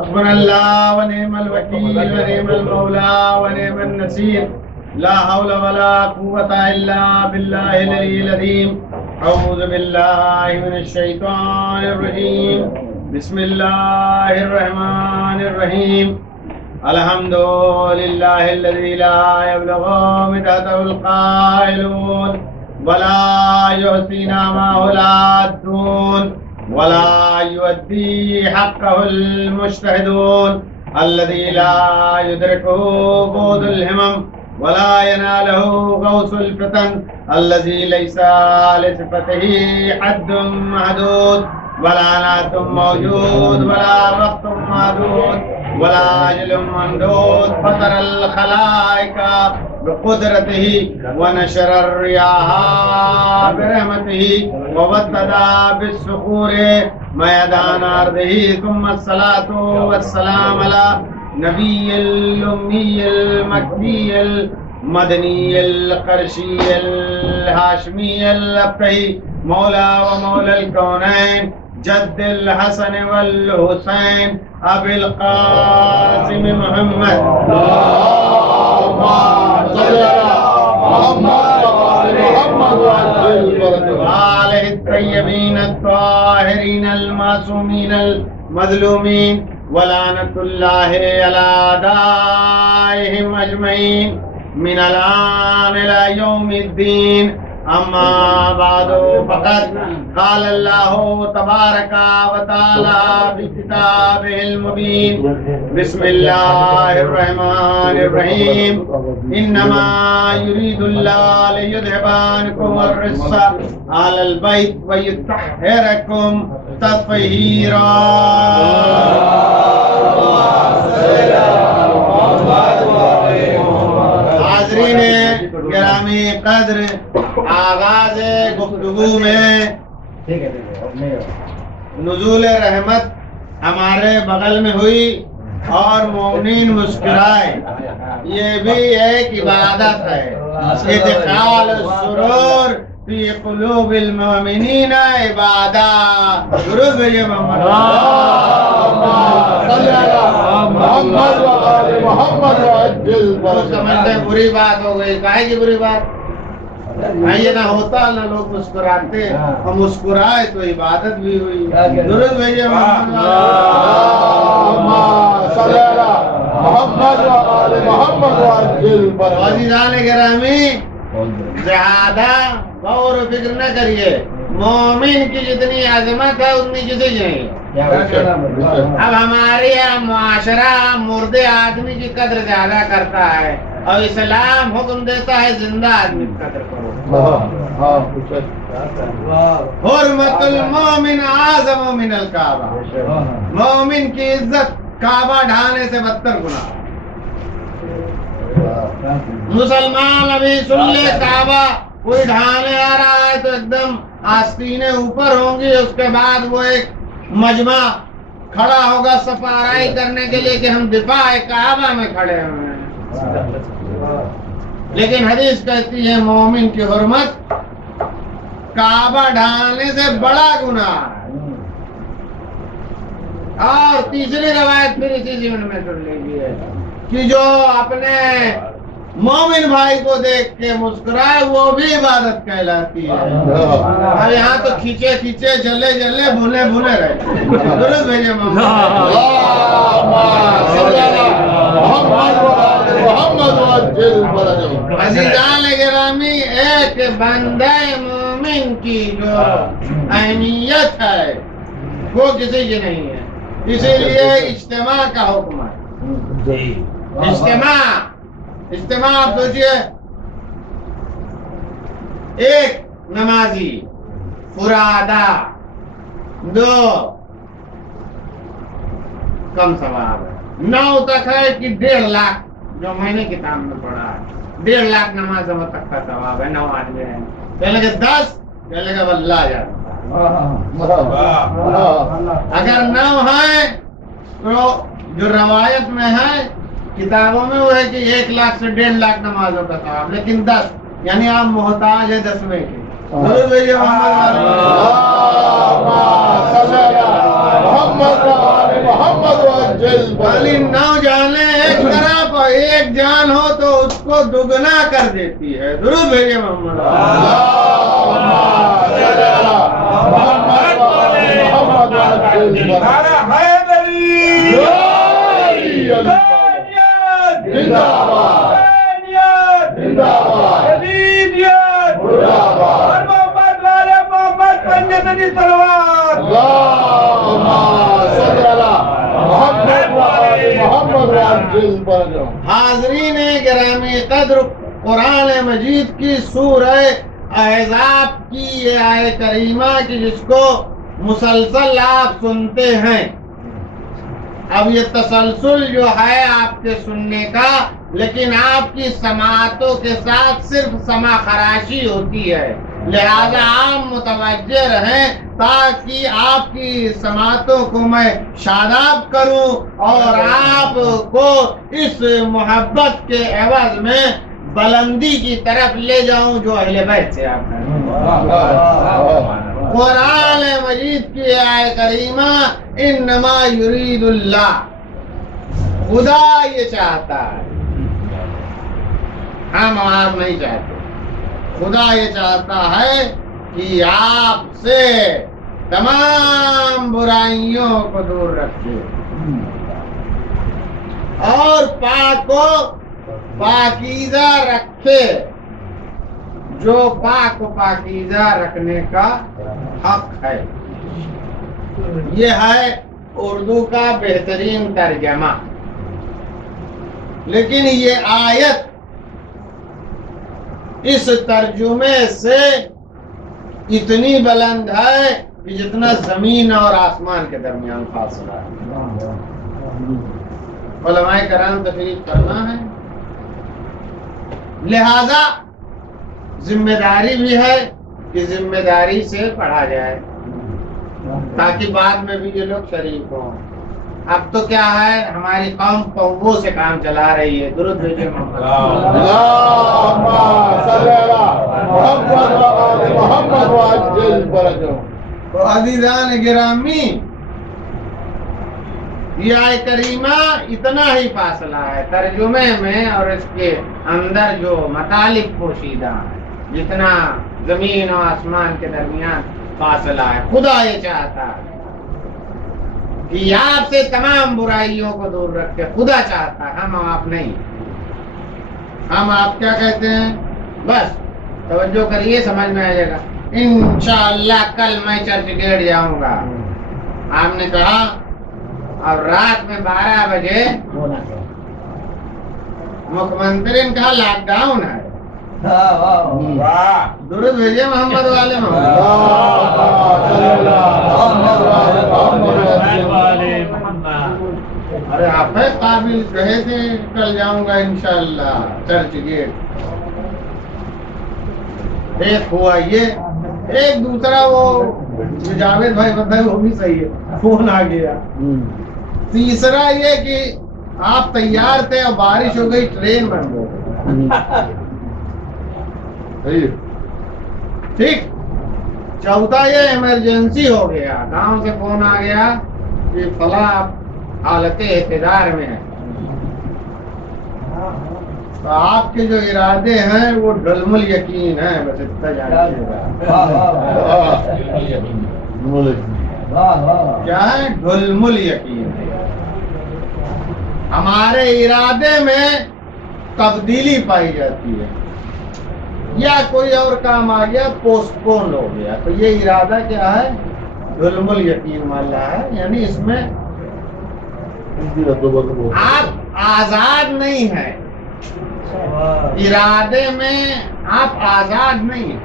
حسبنا الله ونعم الوكيل ونعم المولى ونعم النصير لا حول ولا قوة إلا بالله العلي العظيم أعوذ بالله من الشيطان الرجيم بسم الله الرحمن الرحيم الحمد لله الذي لا يبلغ مدته القائلون ولا يحصي نعمه العادون ولا يؤدي حقه المجتهدون الذي لا يدركه بعد الهمم ولا يناله غوث الفتن الذي ليس لصفته حد محدود ولا نعت موجود ولا وقت محدود ولا أجل ممدود فطر الخلائق بقدرته ونشر الرياح برحمته ووطد بالصخور ميدان أرضه ثم الصلاة والسلام على نبي الأمي المكي المدني القرشي الهاشمي الأبتهي مولى ومولى الكونين جد الحسن والحسين أبي القاسم محمد اللهم صل على محمد وآله الطيبين الطاهرين المعصومين المظلومين ولعنة الله على أعدائهم أجمعين من الآن إلى يوم الدين أما بعد فقد قال الله تبارك وتعالى في كتابه المبين بسم الله الرحمن الرحيم إنما يريد الله ليذهب عنكم الرجس على البيت ويطهركم تطهيرا حاضرین گرامی قدر آغاز گفتگو میں نزول رحمت ہمارے بغل میں ہوئی اور مومنین مسکرائے، یہ بھی ایک عبادت ہے۔ ادخال السرور فی قلوب المؤمنین عبادت۔ درود بھیجئے محمد سمجھتے ہیں بری بات ہو گئی، کاہے کی بری بات؟ یہ نہ ہوتا نہ لوگ مسکراتے، اور مسکرائے تو عبادت بھی ہوئی۔ درود بھیجئے محمد عزیزان گرامی، زیادہ غور و فکر نہ کریے، مومن کی جتنی عظمت ہے اتنی کسی کی نہیں۔ اب ہمارے یہاں معاشرہ مردے آدمی کی قدر زیادہ کرتا ہے، اور اسلام حکم دیتا ہے زندہ آدمی کی قدر کرو۔ حرمت المومن اعظم من الکعبہ، مومن کی عزت کعبہ ڈھانے سے بدتر گناہ۔ مسلمان ابھی سن لے، کعبہ کوئی ڈھانے آ رہا ہے تو ایک دم آستینیں اوپر ہوں گی، اس کے بعد وہ ایک مجمع کھڑا ہوگا سفارائی کرنے کے لیے کہ ہم دفاع کعبہ میں کھڑے ہوئے ہیں۔ لیکن حدیث کہتی ہے مومن کی حرمت کعبہ ڈھالنے سے بڑا گناہ ہے۔ اور تیسری روایت پھر اسی ضمن میں سن لیجیے کہ جو اپنے مومن بھائی کو دیکھ کے مسکرائے وہ بھی عبادت کہلاتی ہے۔ اب یہاں تو کھینچے کھینچے جلے جلے بھولے بھولے رہے۔ درود بھیجئے عزیزان گرامی، ایک بندہ مومن کی جو اہمیت ہے وہ کسی کی نہیں ہے، اسی لیے اجتماع کا حکم ہے۔ اجتماع آپ سوچئے، ایک نمازی فرادہ، دو کم ثواب ہے، 9 تک ہے کہ 1.5 لاکھ، جو میں نے کتاب میں پڑھا ہے 1.5 لاکھ نمازوں تک کا ثواب ہے۔ 9 آدمی ہیں، پہلے کہ 10 پہلے کہ واللہ جاتا۔ اگر 9 ہے تو جو روایت میں ہے کتابوں میں وہ ہے کہ 1 لاکھ سے 1.5 لاکھ نمازوں کا ثواب، لیکن 10 یعنی آپ محتاج ہے 10ویں کے۔ درود بھیجئے محمد محمد و آل محمد وعجل خالی نہ جانے ایک طرف اور ایک جان ہو تو اس کو دگنا کر دیتی ہے. درود بھیجے محمد. محمد و آل محمد وعجل نعرہ حیدری زندہ باد زندہ باد یزیدیت مرد آباد. اور محمد والے محمد پنجتنی صلوات. اللہم صلی علی محمد و آل محمد وعجل. حاضرین گرامی قدر، قرآن مجید کی سورہ احزاب کی یہ آیت کریمہ کی جس کو مسلسل آپ سنتے ہیں. اب یہ تسلسل جو ہے آپ کے سننے کا، لیکن آپ کی سماعتوں کے ساتھ صرف سماع خراشی ہوتی ہے، لہذا آپ متوجہ رہیں تاکہ آپ کی سماعتوں کو میں شاداب کروں اور آپ کو اس محبت کے عوض میں بلندی کی طرف لے جاؤں جو اہل بیت سے آپ ہیں. قرآن مجید کی آیت کریمہ انما یرید اللہ، خدا یہ چاہتا ہے، ہم آپ نہیں چاہتے. خدا یہ چاہتا ہے کہ آپ سے تمام برائیوں کو دور رکھے اور پاک کو پاکیزہ رکھے. جو پاک کو پاکیزہ رکھنے کا حق ہے. یہ ہے اردو کا بہترین ترجمہ. لیکن یہ آیت اس ترجمے سے اتنی بلند ہے کہ جتنا زمین اور آسمان کے درمیان فاصلہ ہے. علماء کرام تشریف کرنا ہے، لہذا ذمہ داری بھی ہے کہ ذمہ داری سے پڑھا جائے تاکہ بعد میں بھی یہ لوگ شریک ہوں. اب تو کیا ہے، ہماری قوم قووں سے کام چلا رہی ہے. درود بھیجے محمد. اللہم صلی علی محمد و آل محمد وعجل. تو عزیزان گرامی، یہ آیت کریمہ اتنا ہی فاصلہ ہے ترجمے میں اور اس کے اندر جو مطالب پوشیدہ ہیں، جتنا زمین و آسمان کے درمیان فاصلہ ہے. خدا یہ چاہتا ہے کہ آپ سے تمام برائیوں کو دور رکھے. خدا چاہتا ہے، ہم آپ نہیں. ہم آپ کیا کہتے ہیں؟ بس توجہ کریے، سمجھ میں آ جائے گا. انشاءاللہ کل میں چرچ گیٹ جاؤں گا. آپ نے کہا اب رات میں 12 بجے مکھ منتری نے کہا لاک ڈاؤن ہے. درود بھیجیے محمد والے محمد. ارے آپ قابل کہے تھے کل جاؤں گا انشاءاللہ چرچ گیٹ. ایک ہوا یہ، ایک دوسرا وہ جاوید بھائی بتائے وہ بھی صحیح ہے، فون آ گیا. تیسرا یہ کہ آپ تیار تھے اور بارش ہو گئی، ٹرین بن گئی. ٹھیک. چوتھا یہ ایمرجنسی ہو گیا، گاؤں سے فون آ گیا کہ فلاں حالت اعتدار میں ہے. تو آپ کے جو ارادے ہیں وہ ڈلمل یقین ہے، بس اتنا جانیے گا. کیا ہے؟ ڈلمل یقین. ہمارے ارادے میں تبدیلی پائی جاتی ہے، یا کوئی اور کام آ گیا پوسٹ پون ہو گیا، تو یہ ارادہ کیا ہے؟ ظلم الیقین والا ہے. یعنی اس میں آپ آزاد نہیں ہیں، ارادے میں آپ آزاد نہیں ہیں.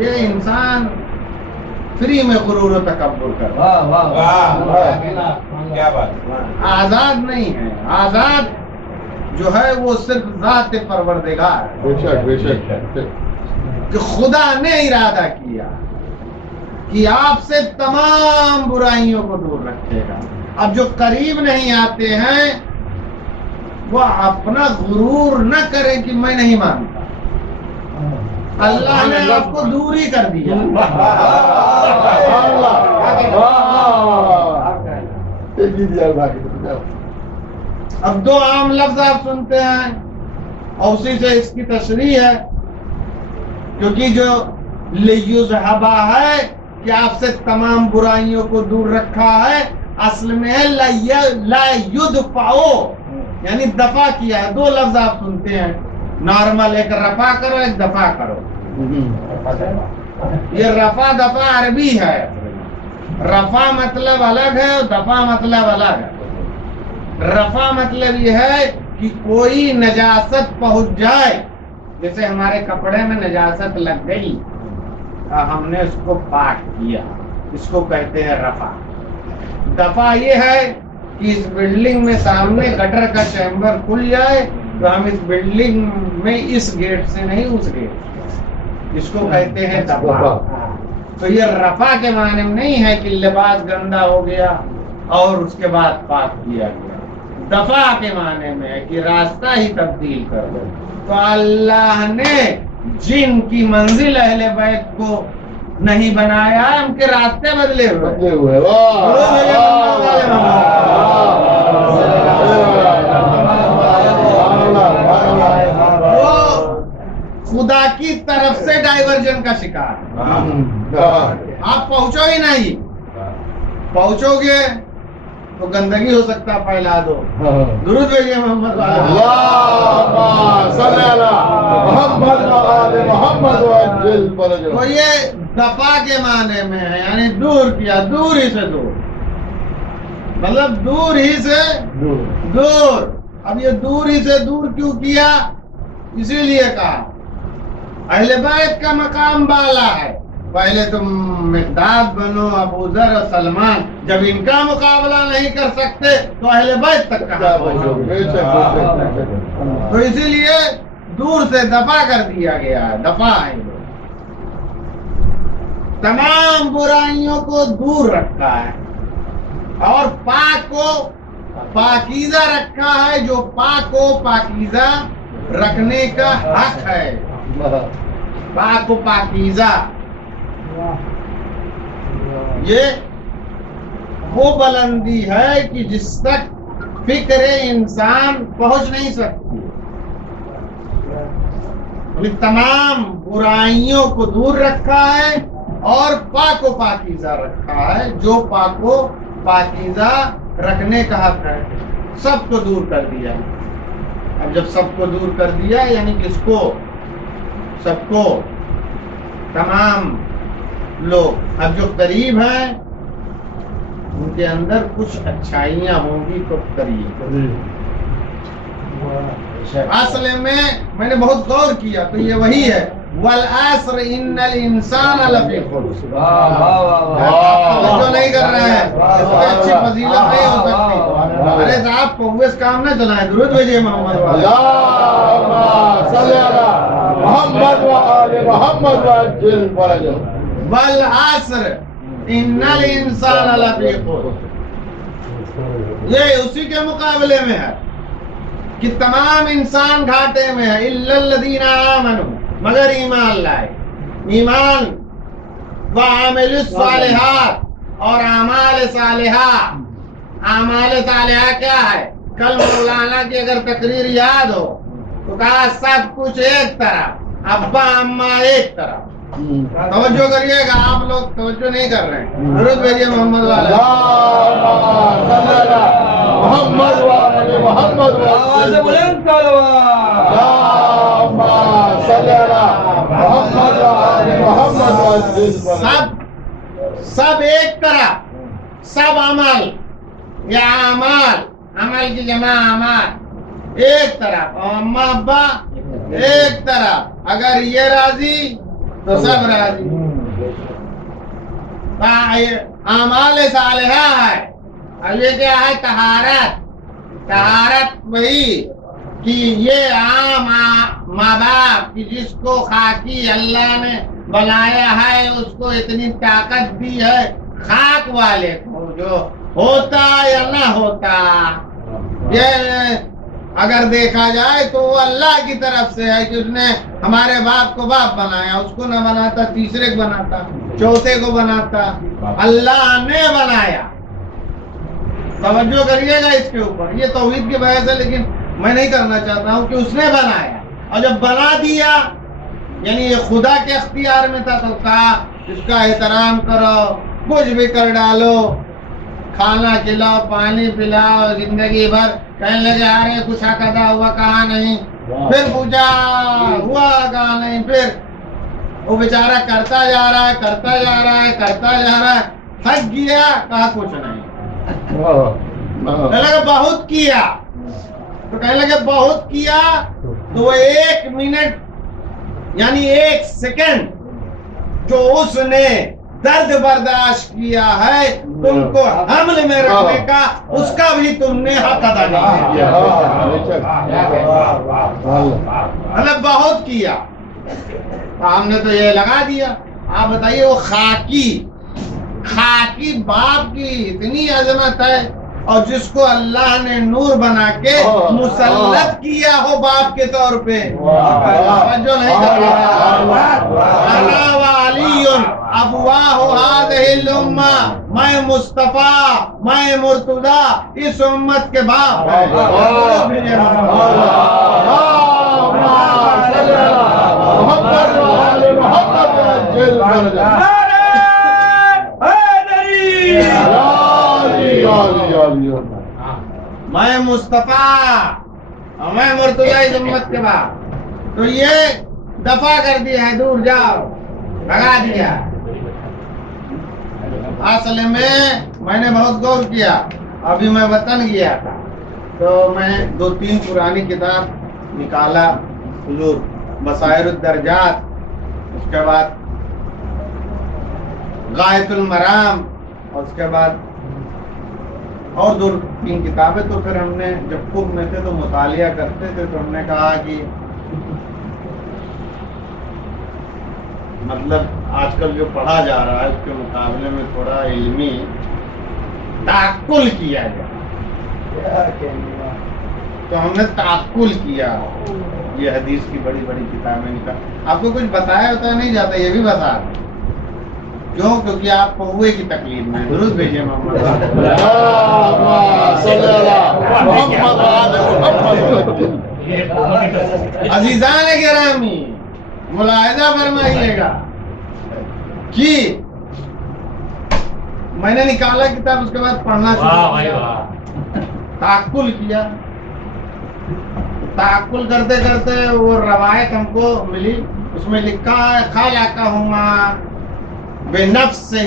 یہ انسان فری میں غرور و تکبر کرتا ہے. کیا بات. آزاد نہیں ہے. آزاد جو ہے وہ صرف ذات پروردگار ہے. بے شک بے شک. کہ خدا نے ارادہ کیا کہ آپ سے تمام برائیوں کو دور رکھے گا. اب جو قریب نہیں آتے ہیں وہ اپنا غرور نہ کریں کہ میں نہیں مانتا. اللہ نے آپ کو دور ہی کر دیا. اب دو عام لفظ آپ سنتے ہیں اور اسی سے اس کی تشریح ہے, کیونکہ جو لیذہبا ہے کہ آپ سے تمام برائیوں کو دور رکھا ہے, اصل میں ہے لا یدفعو, یعنی دفع کیا ہے. دو لفظ آپ سنتے ہیں نارمل, ایک رفع کرو ایک دفع کرو. یہ رفع دفع عربی ہے, رفع مطلب الگ ہے اور دفع مطلب الگ ہے. رفع مطلب یہ ہے کہ کوئی نجاست پہنچ جائے, جیسے ہمارے کپڑے میں نجاست لگ گئی, ہم نے اس کو پاک کیا, اس کو کہتے ہیں رفع. دفع یہ ہے کہ اس بلڈنگ میں سامنے گٹر کا چیمبر کھل جائے تو ہم اس بلڈنگ میں اس گیٹ سے نہیں اس گیٹ سے, اس کو کہتے ہیں دفع. تو یہ رفع کے معنی میں نہیں ہے کہ لباس گندا ہو گیا اور اس کے بعد پاک کیا گیا. دفع کے معنی میں ہے کہ راستہ ہی تبدیل کر دو. تو اللہ نے جن کی منزل اہل بیت کو نہیں بنایا, ان کے راستے بدلے ہوئے. وہ خدا کی طرف سے ڈائیورجن کا شکار. آپ پہنچو ہی نہیں, پہنچو گے تو گندگی ہو سکتا پھیلا دو. درود بھیجیے محمد تو یہ دفع کے معنی میں ہے, یعنی دور کیا, دور ہی سے دور, مطلب دور ہی سے دور. اب یہ دور ہی سے دور کیوں کیا؟ اسی لیے کہا اہل بیت کا مقام بالا ہے. پہلے تم مقداد بنو, ابو ذر اور سلمان, جب ان کا مقابلہ نہیں کر سکتے تو اہل بیت تک کہاں پہنچو. تو اسی لیے دور سے دفع کر دیا گیا ہے. دفع ہے, تمام برائیوں کو دور رکھا ہے اور پاک کو پاکیزہ رکھا ہے. جو پاک کو پاکیزہ رکھنے کا حق ہے, پاک کو پاکیزہ, یہ وہ بلندی ہے کہ جس تک فکر انسان پہنچ نہیں سکتی. تمام برائیوں کو دور رکھا ہے اور پاک و پاکیزہ رکھا ہے. جو پاک و پاکیزہ رکھنے کا حق ہے سب کو دور کر دیا. اب جب سب کو دور کر دیا یعنی کس کو؟ سب کو, تمام لوگ. اب جو قریب ہیں ان کے اندر کچھ اچھائیاں ہوں گی تو قریب. اصل میں نے بہت غور کیا تو یہ وہی ہے, والعصر ان الانسان لفی خسر. جو نہیں کر رہے ہیں اس سے اچھی فضیلت نہیں ہو سکتی. ارے صاحب پویس کام نہ چلائیں. درود بھیجیے محمد محمد و آل محمد وعجل فرجہ. والعصر ان الانسان لفی خسر, یہ اسی کے مقابلے میں ہے کہ تمام انسان گھاٹے میں ہے. الا الذین آمنوا, مگر ایمان لائے. ایمان وعملوا الصالحات, اور اعمال صالحہ. اعمال صالحہ کیا ہے؟ کل مولانا کی اگر تقریر یاد ہو تو کہا سب کچھ ایک طرف, ابا اماں ایک طرف. توجہ کریے گا, آپ لوگ توجہ نہیں کر رہے ہیں. درود بھیجیے محمد والا. محمد وعلى محمد آواز بلند کرو. سب ایک طرح, سب عمل, یا اعمال, عمل کی جمع اعمال, ایک طرف. اور اماں ابا ایک طرف. اگر یہ راضی تو سب راضی. اعمال صالحہ ہے. اب یہ کیا ہے؟ طہارت. طہارت وہی کہ یہ عام ماں باپ کہ جس کو خاکی اللہ نے بنایا ہے اس کو اتنی طاقت دی ہے, خاک والے کو, جو ہوتا یا نہ ہوتا. یہ اگر دیکھا جائے تو وہ اللہ کی طرف سے ہے کہ اس نے ہمارے باپ کو باپ بنایا، اس کو نہ بناتا تیسرے کو بناتا، چوتھے کو بناتا، اللہ نے بنایا۔ توجہ کریے گا اس کے اوپر، یہ توحید کی بحث ہے لیکن میں نہیں کرنا چاہتا ہوں کہ اس نے بنایا، اور جب بنا دیا یعنی یہ خدا کے اختیار میں تھا تو کہا اس کا احترام کرو، کچھ بھی کر ڈالو، کھانا کھلاؤ، پانی پلاؤ، زندگی بھر کہنے لگے آ رہے کچھ عقدہ ہوا، کہا نہیں، پھر پوچھا ہوا، کہا نہیں، پھر وہ بیچارہ کرتا جا رہا ہے، کرتا جا رہا ہے، کرتا جا رہا ہے، تھک گیا، کہا کچھ نہیں، کہنے لگے بہت کیا، تو کہنے لگے بہت کیا، تو وہ 1 منٹ یعنی 1 سیکنڈ جو اس نے درد برداشت کیا ہے تم کو حمل میں رکھنے کا، اس کا بھی تم نے حق ادا نہیں کیا، مطلب بہت کیا، ہم نے تو یہ لگا دیا۔ آپ بتائیے وہ خاکی باپ کی اتنی عظمت ہے، اور جس کو اللہ نے نور بنا کے مسلط کیا ہو باپ کے طور پہ، جو نہیں انا وعلی ابواہ هذه الامہ، میں مصطفیٰ، میں مرتضی اس امت کے باپ ہیں۔ میں مصطفیٰ اور میں مرتضی اس امت کے بعد، تو یہ دفع کر دیا ہے، دور جاؤ، بھگا دیا۔ اصل میں نے بہت غور کیا، ابھی میں وطن گیا تھا تو میں 2-3 پرانی کتاب نکالا، حضور بصائر الدرجات، اس کے بعد غایۃ المرام، اور اس کے بعد اور 2-3 کتابیں، تو پھر ہم نے جب خود میں تھے تو مطالعہ کرتے تھے، تو ہم نے کہا کہ مطلب آج کل جو پڑھا جا رہا ہے اس کے مقابلے میں تھوڑا علمی تعقل کیا جائے، تو ہم نے تعقل کیا، یہ حدیث کی بڑی بڑی کتابیں نکال۔ آپ کو کچھ بتایا ہوتا نہیں جاتا، یہ بھی بتا دیں کیوں، کیونکہ آپ پوے کی تکلیف میں۔ درود بھیجیے محمد عزیزان گرامی، ملاحظہ فرمائیے گا کہ میں نے نکالا کتاب، اس کے بعد پڑھنا شروع کیا، تعقل کیا، تعقل کرتے کرتے وہ روایت ہم کو ملی، اس میں لکھا ہے خلقہما بنفسہ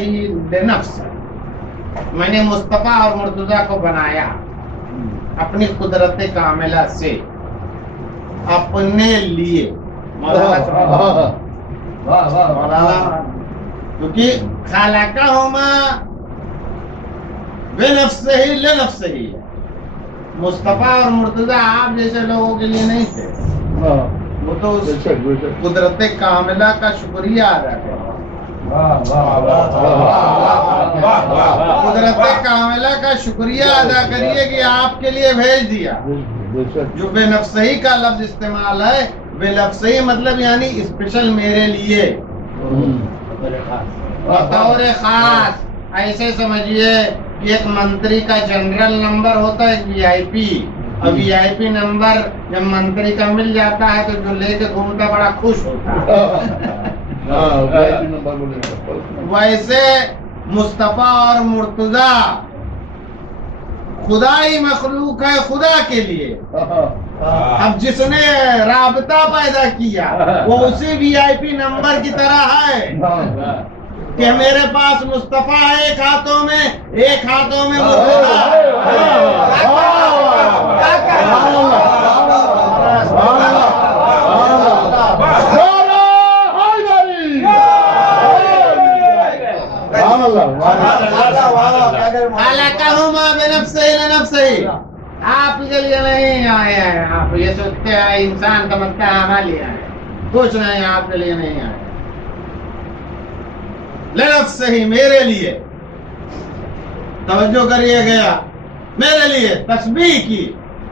لنفسہ، میں نے مصطفیٰ اور مرتضیٰ کو بنایا اپنی قدرت کاملہ سے، اپنے لیے، کیونکہ خلقہما بنفسہ لنفسہ، مصطفیٰ اور مرتضیٰ آپ جیسے لوگوں کے لیے نہیں تھے، وہ تو اس قدرت کاملہ کا شکریہ ادا کریں، قدرت کاملہ کا شکریہ ادا کریے کہ آپ کے لیے بھیج دیا۔ جو بے نفسہی کا لفظ استعمال ہے، بے نفسہی مطلب یعنی اسپیشل میرے لیے، بطور خاص، ایسے سمجھیے کہ ایک منتری کا جنرل نمبر ہوتا ہے، ایک وی آئی پی، اور وی آئی پی نمبر جب منتری کا مل جاتا ہے تو جو لے کے گھومتا بڑا خوش ہوتا ہے، ویسے مصطفیٰ اور مرتضیٰ خدائی مخلوق ہے خدا کے لیے۔ اب جس نے رابطہ پیدا کیا وہ اسی وی آئی پی نمبر کی طرح ہے کہ میرے پاس مصطفیٰ ہے ایک ہاتھوں میں مرتضیٰ۔ خلقہما بنفسہ لنفسہ، آپ کے لیے نہیں آئے ہیں، آپ یہ سوچتے ہیں انسان سمجھتا ہے ہمارے لیے آئے، کچھ نہیں، آپ کے لیے نہیں آئے، لنفسہ ہی، میرے لیے۔ توجہ کریے گیا، میرے لیے تسبیح کی،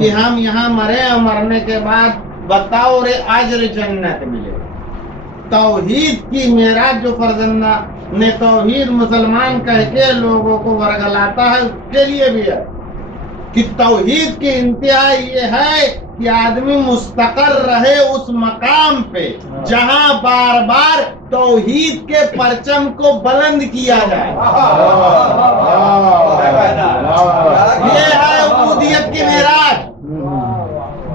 کہ ہم یہاں مرے اور مرنے کے بعد بطور اجر جنت ملے. توحید کی معراج جو فرزندہ نے توحید مسلمان کہہ کے لوگوں کو ورگلاتا ہے، اس کے لیے بھی ہے کہ توحید کی انتہا یہ ہے کہ آدمی مستقر رہے اس مقام پہ جہاں بار بار توحید کے پرچم کو بلند کیا جائے. یہ ہے عبودیت کی معراج.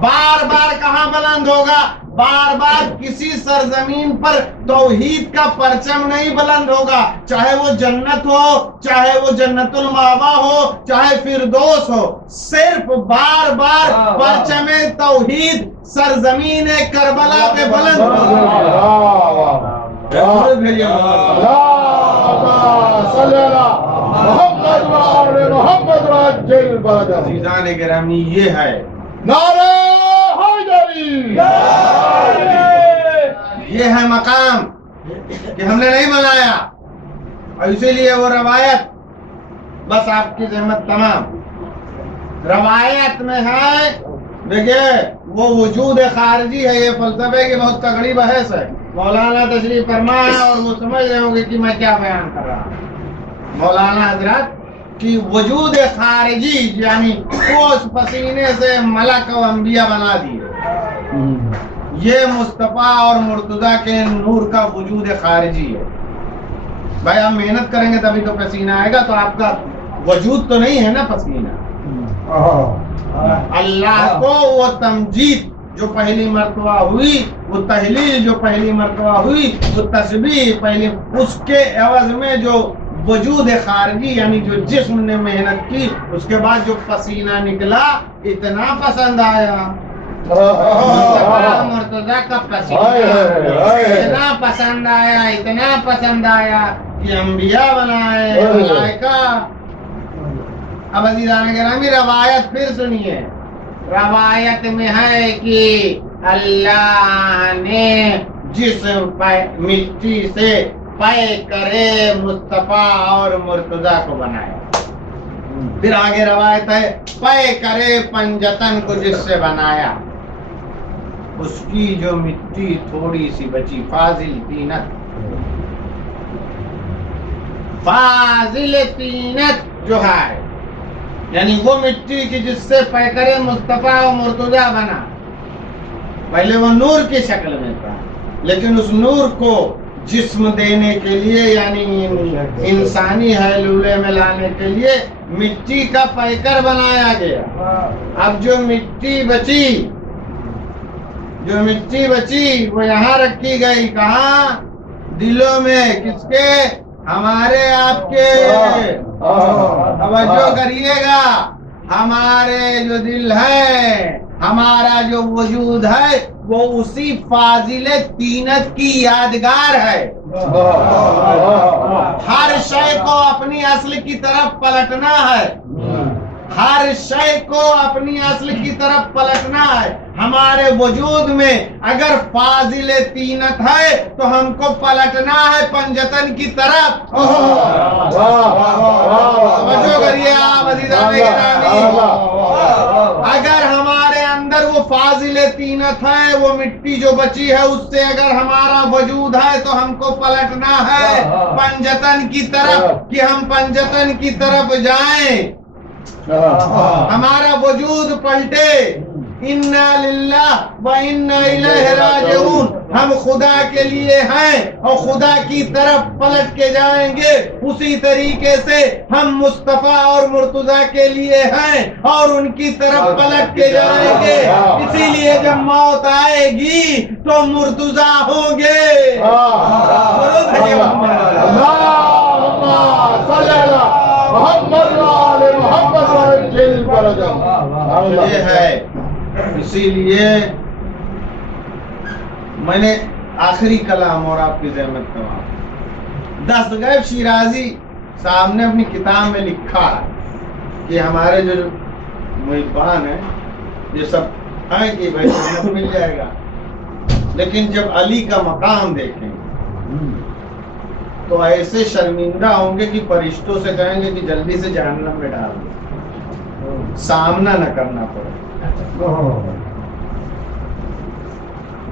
بار بار کہاں بلند ہوگا؟ بار بار کسی سرزمین پر توحید کا پرچم نہیں بلند ہوگا، چاہے وہ جنت ہو، چاہے وہ جنت المأوا ہو، چاہے فردوس ہو. صرف بار بار پرچم توحید سرزمین کربلا پہ بلند ہوگا. عزیزان گرامی، یہ ہے نعرہ حیدری، یہ ہے مقام کہ ہم نے نہیں بنایا، اور اسی لیے وہ روایت بس آپ کی زحمت تمام روایت میں ہے. دیکھیے وہ وجود خارجی ہے، یہ فلسفے کی بہت تگڑی بحث ہے. مولانا تشریف فرمائے اور وہ سمجھ رہے ہوں گے کہ میں کیا بیان کر رہا ہوں. مولانا حضرات کی وجود خارجی یعنی وہ اس پسینے سے ملک و انبیاء بنا دیے، یہ مصطفیٰ اور مرتضیٰ کے نور کا وجود خارجی ہے. بھائی آپ محنت کریں گے تبھی تو پسینہ آئے گا، تو آپ کا وجود تو نہیں ہے نا پسینہ. اللہ کو وہ تمجید جو پہلی مرتبہ ہوئی، وہ تحلیل جو پہلی مرتبہ ہوئی، وہ تسبیح پہلی، اس کے عوض میں جو وجود خارجی یعنی جو جسم نے محنت کی، اس کے بعد جو پسینہ نکلا اتنا پسند آیا. مصطفیٰ مرتضیٰ کا پسینہ اتنا پسند آیا، اتنا پسند آیا کہ انبیاء بنائے، ملائکہ. اب عزیزان گرامی روایت پھر سنیے. روایت میں ہے کہ اللہ نے جسم مٹی سے پے کرے مصطفیٰ اور مرتضیٰ کو بنایا. پھر آگے روایت ہے پے کرے پنجتن کو جس سے بنایا، اس کی جو مٹی تھوڑی سی بچی، فاضل طینت. فاضل طینت جو ہے یعنی وہ مٹی کی جس سے پیکر مصطفیٰ و مرتضیٰ بنا. پہلے وہ نور کی شکل میں تھا، لیکن اس نور کو جسم دینے کے لیے یعنی انسانی حیلولے میں لانے کے لیے مٹی کا پیکر بنایا گیا. اب جو مٹی بچی وہ یہاں رکھی گئی، کہاں؟ دلوں میں. کس کے؟ ہمارے آپ کے. توجہ کریے گا، ہمارے جو دل ہے، ہمارا جو وجود ہے، وہ اسی فاضل طینت کی یادگار ہے. ہر شے کو اپنی اصل کی طرف پلٹنا ہے، ہر شے کو اپنی اصل کی طرف پلٹنا ہے. ہمارے وجود میں اگر فاضل طینت ہے تو ہم کو پلٹنا ہے پنجتن کی طرف. توجہ کریے آپ عزیزان گرامی، اگر ہمارے اندر وہ فاضل طینت ہے، وہ مٹی جو بچی ہے اس سے اگر ہمارا وجود ہے تو ہم کو پلٹنا ہے پنجتن کی طرف، کہ ہم پنجتن کی طرف جائیں، ہمارا وجود پلٹے. انا للہ و انا الیہ راجعون. ہم خدا کے لیے ہیں اور خدا کی طرف پلٹ کے جائیں گے. اسی طریقے سے ہم مصطفیٰ اور مرتضیٰ کے لیے ہیں اور ان کی طرف پلٹ کے جائیں گے. اسی لیے جب موت آئے گی تو مرتضیٰ ہوں گے. یہ ہے. اسی لیے میں نے آخری کلام اور آپ کی زحمت تمام دستگیب شیرازی صاحب نے اپنی کتاب میں لکھا کہ ہمارے جو محبان ہیں یہ سب ہیں کہ بھائی جنت مل جائے گا، لیکن جب علی کا مقام دیکھیں تو ایسے شرمندہ ہوں گے کہ فرشتوں سے کہیں گے کہ جلدی سے جہنم میں ڈال دو، سامنا نہ کرنا پڑے.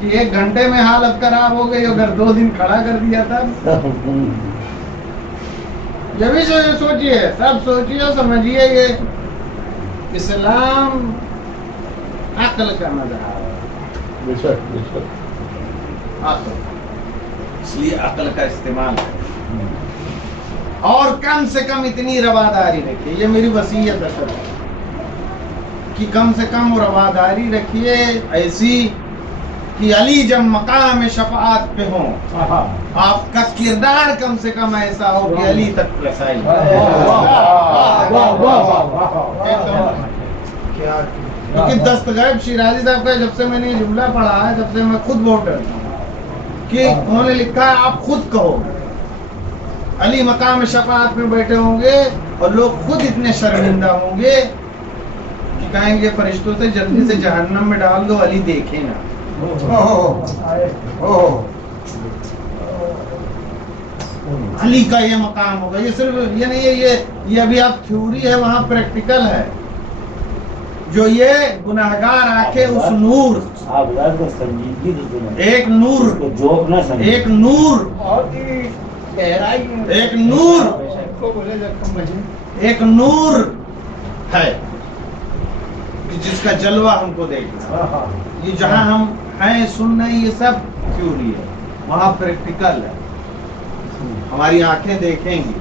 کہ 1 گھنٹے میں حالت خراب ہو گئی اگر 2 دن کھڑا کر دیا تھا. یہ بھی سوچئے, سب سوچئے اور سمجھئے, یہ اسلام عقل کا مظہر ہے. بے شک بے شک. عقل, اس لیے عقل کا استعمال ہے. اور کم سے کم اتنی رواداری رکھیے, یہ میری وصیت ہے سر, کہ کم سے کم رواداری رکھیے ایسی کہ علی جب مقام شفاعت پہ ہوں آپ کا کردار کم سے کم ایسا ہو کہ علی تک رسائی. کیونکہ دستغیب شیرازی صاحب کا جب سے میں نے یہ جملہ پڑھا ہے جب سے میں خود ووٹر کہ انہوں نے لکھا ہے آپ خود کہو علی مقام شفاعت میں بیٹھے ہوں گے اور لوگ خود اتنے شرمندہ ہوں گے کہ کہیں گے فرشتوں سے جلدی سے جہنم میں ڈال دو, علی دیکھے نا. علی کا یہ مقام ہوگا. یہ صرف یہ نہیں ہے, یہ ابھی آپ تھیوری ہے, وہاں پریکٹیکل ہے. جو یہ گناہگار آنکھیں اس نور, ایک نور, ایک نور, ایک نور, ایک نور ہے کہ جس کا جلوہ ہم کو دیکھنا. یہ جہاں ہم ہیں سن رہے ہیں یہ سب تھیوری ہے, وہاں پریکٹیکل ہے. ہماری آنکھیں دیکھیں گی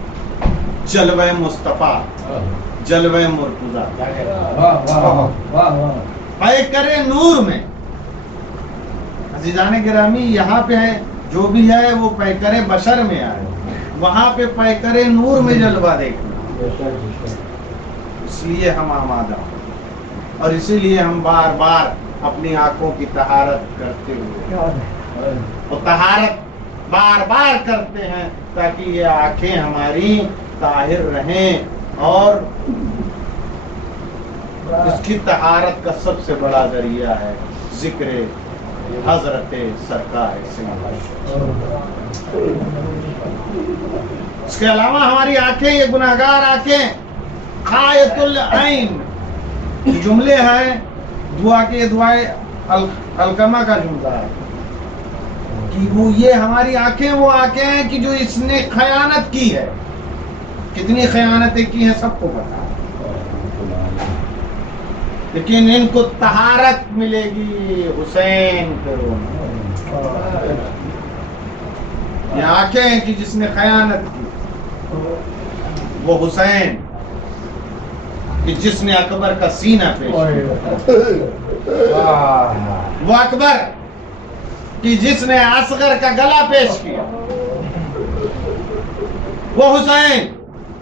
جلوہ مصطفیٰ, جلوہ مرتضیٰ پیکرِ نور میں. عزیزان گرامی یہاں پہ ہے جو بھی ہے وہ پیکرِ بشر میں آئے, وہاں پہ پیکرِ نور میں جلوہ دیکھنا. اس لیے ہم آمادہ ہیں اور اسی لیے ہم بار بار اپنی آنکھوں کی طہارت کرتے ہوئے اور طہارت بار بار کرتے ہیں تاکہ یہ آنکھیں ہماری طاہر رہیں. اور اس کی طہارت کا سب سے بڑا ذریعہ ہے ذکر حضرت سرکار سیدنا. اس کے علاوہ ہماری آنکھیں, یہ گناہگار آنکھیں آیت العین جملے ہیں دعا کے, دعائے علقمہ کا جملہ ہے کہ وہ یہ ہماری آنکھیں وہ آنکھیں ہیں کہ جو اس نے خیانت کی ہے. کتنی خیانتیں کی ہیں سب کو پتا ہے, لیکن ان کو طہارت ملے گی حسین کے روح میں. یہ آنکھیں ہیں کہ جس نے خیانت کی وہ حسین کہ جس نے اکبر کا سینہ پیش کیا, وہ اکبر کہ جس نے اصغر کا گلا پیش کیا, وہ حسین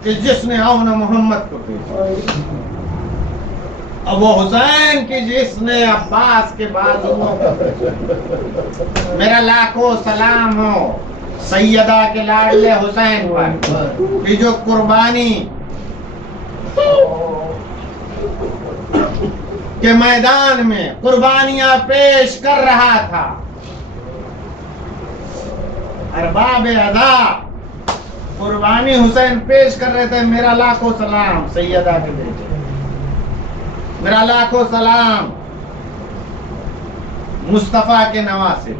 کہ جس نے اون محمد کو پیش کیا, اور وہ حسین کہ جس نے عباس کے بازو. میرا لاکھوں سلام ہو سیدہ کے لاڈلے حسین پر کہ جو قربانی کے میدان میں قربانیاں پیش کر رہا تھا. ارباب ادا قربانی حسین پیش کر رہے تھے. میرا لاکھوں سلام سیدہ کے بیٹے, میرا لاکھوں سلام مصطفیٰ کے نواسے.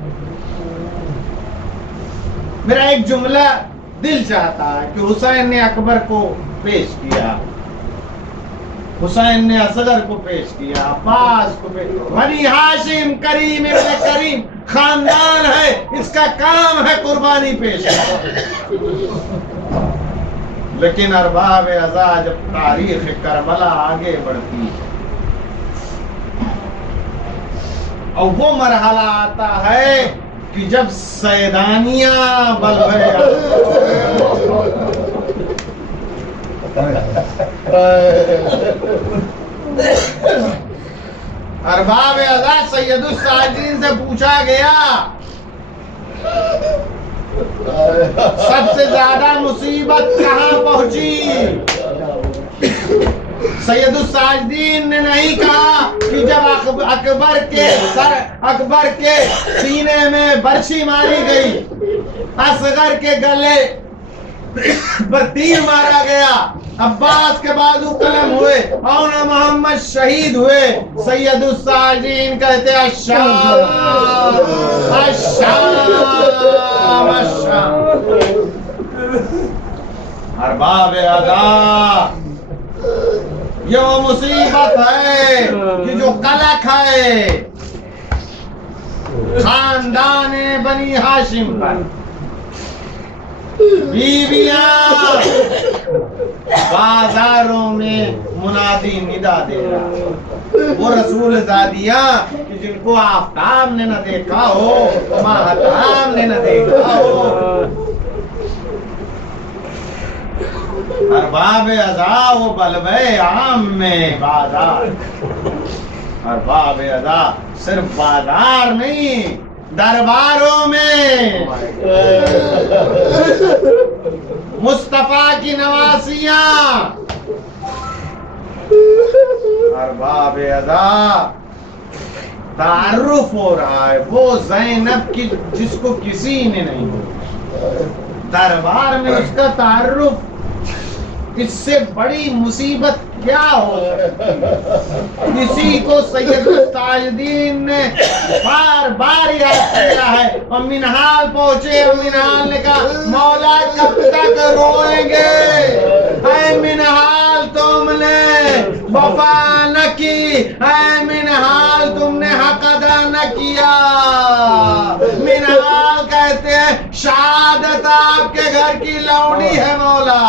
میرا ایک جملہ دل چاہتا ہے کہ حسین نے اکبر کو پیش کیا, حسین نے اصغر کو پیش کیا, عباس کو پیش کیا. بنی ہاشم کریم ابن کریم خاندان ہے, اس کا کام ہے قربانی پیش کرنا. لیکن ارباب ازا جب تاریخ کربلا آگے بڑھتی ہے اور وہ مرحلہ آتا ہے کہ جب سیدانیاں بلبے ارباب ازا سید الساجدین سے پوچھا گیا سب سے زیادہ مصیبت کہاں پہنچی. سید الساجدین نے نہیں کہا کہ جب اکبر کے سینے میں برچھی ماری گئی, اصغر کے گلے پر تیر مارا گیا، عباس کے بازو قلم ہوئے، اور محمد شہید ہوئے۔ سید الساجدین کہتے ہیں الشام الشام الشام۔ ارباب ادا، یہ وہ مصیبت ہے کہ جو قلق ہے خاندان بنی ہاشم پر۔ بیویاں بازاروں میں منادی ندا دے رہا، وہ رسول زادیاں کہ جن کو آفتاب نے نہ دیکھا ہو، ماہتاب نے نہ دیکھا ہو۔ ارباب ازا وہ بلبے عام میں بازار، ارباب ازا صرف بازار نہیں، درباروں میں مصطفیٰ کی نواسیاں۔ ارباب ازا تعارف ہو رہا ہے وہ زینب کی جس کو کسی نے نہیں بولا، دربار میں اس کا تعارف۔ اس سے بڑی مصیبت کیا ہو سکتی؟ اسی کو سید التاجدین نے بار بار یاد کیا ہے۔ اور منہال پہنچے، منہال نے کہا مولا کب تک روئیں گے؟ اے منہال تم نے وفا نہ کی، اے منہال تم نے حق ادا نہ کیا۔ منہال کہتے ہیں شہادت آپ کے گھر کی لونڈی ہے مولا،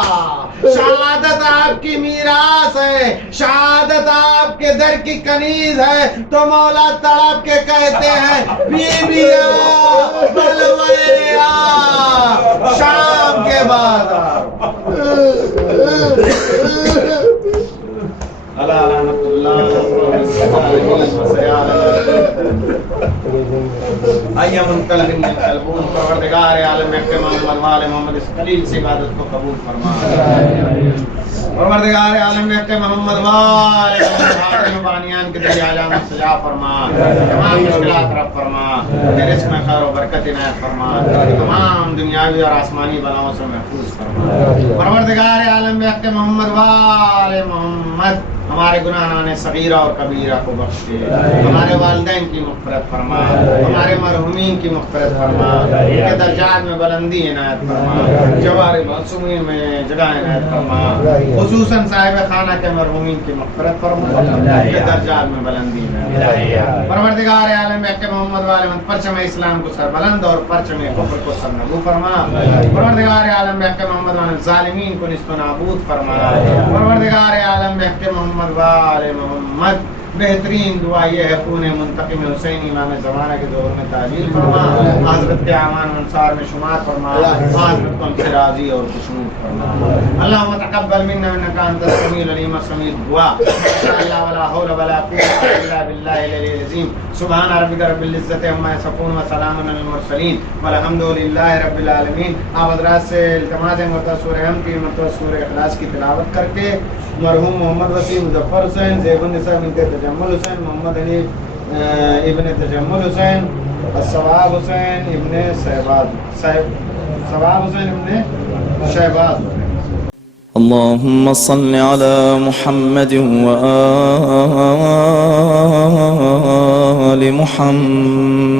شہادت آپ کی میراث ہے، شہادت آپ کے در کی کنیز ہے۔ تو مولا تڑپ کے کہتے ہیں بیویاں بلویا شام کے بعد آئیے منقلب من قلبون، پروردگار عالم کے محمد وال محمد اس قلیل سی عبادت کو قبول فرما۔ پروردگار عالم کے محمد وال محمد بانیان کے دل عالم سجا فرما، تمام مشکلات رب فرما، رزق میں خیر و برکت عنایت فرما، تمام دنیاوی اور آسمانی بلاؤں سے محفوظ فرما۔ پروردگار عالم کے محمد وال محمد ہمارے گناہان صغیرہ اور کبیرہ کو بخشے، ہمارے والدین کی مغفرت فرما، ہمارے مرحومین کی مغفرت فرما، ان کے درجات میں بلندی عنایت فرما، جوار معصومین میں جگہ عنایت فرما، خصوصاً صاحب خانہ کے مرحومین کی مغفرت فرما، ان کے درجات میں بلندی عنایت۔ پروردگار عالم کہ محمد والے من پرچم اسلام کو سربلند اور پرچم کفر کو سرنگو فرما۔ پروردگار عالم کہ محمد والے ظالمین کو نیست و نابود فرما۔ پروردگار عالم کہ محمد وآل محمد بہترین دعا یہ ہے خون منتقم حسین امام زمانہ کے دور میں تعجیل فرما، حضرت کے اعوان انصار میں شمار فرما، حضرت کو ہم سے راضی اور خوشنود فرما۔ اللہم تقبل منا انک انت السمیع العلیم السمیع الدعاء، لا ولا حول ولا قوة الا باللہ العلی العظیم۔ سبحان ربک رب العزت عما یصفون وسلام علی المرسلین والحمد للہ رب العالمین۔ آپ حضرات سے التماس ہے مرتبہ سورہ ہم کی مرتبہ سورہ اخلاص کی تلاوت کر کے مرحوم محمد وسیم مظفر حسین، زیب النساء بنت تجمل حسین، محمد علی ابن تجمل حسین، ثواب حسین ابن ثواب حسین ابن شہباز۔ اللهم صل على محمد وآل محمد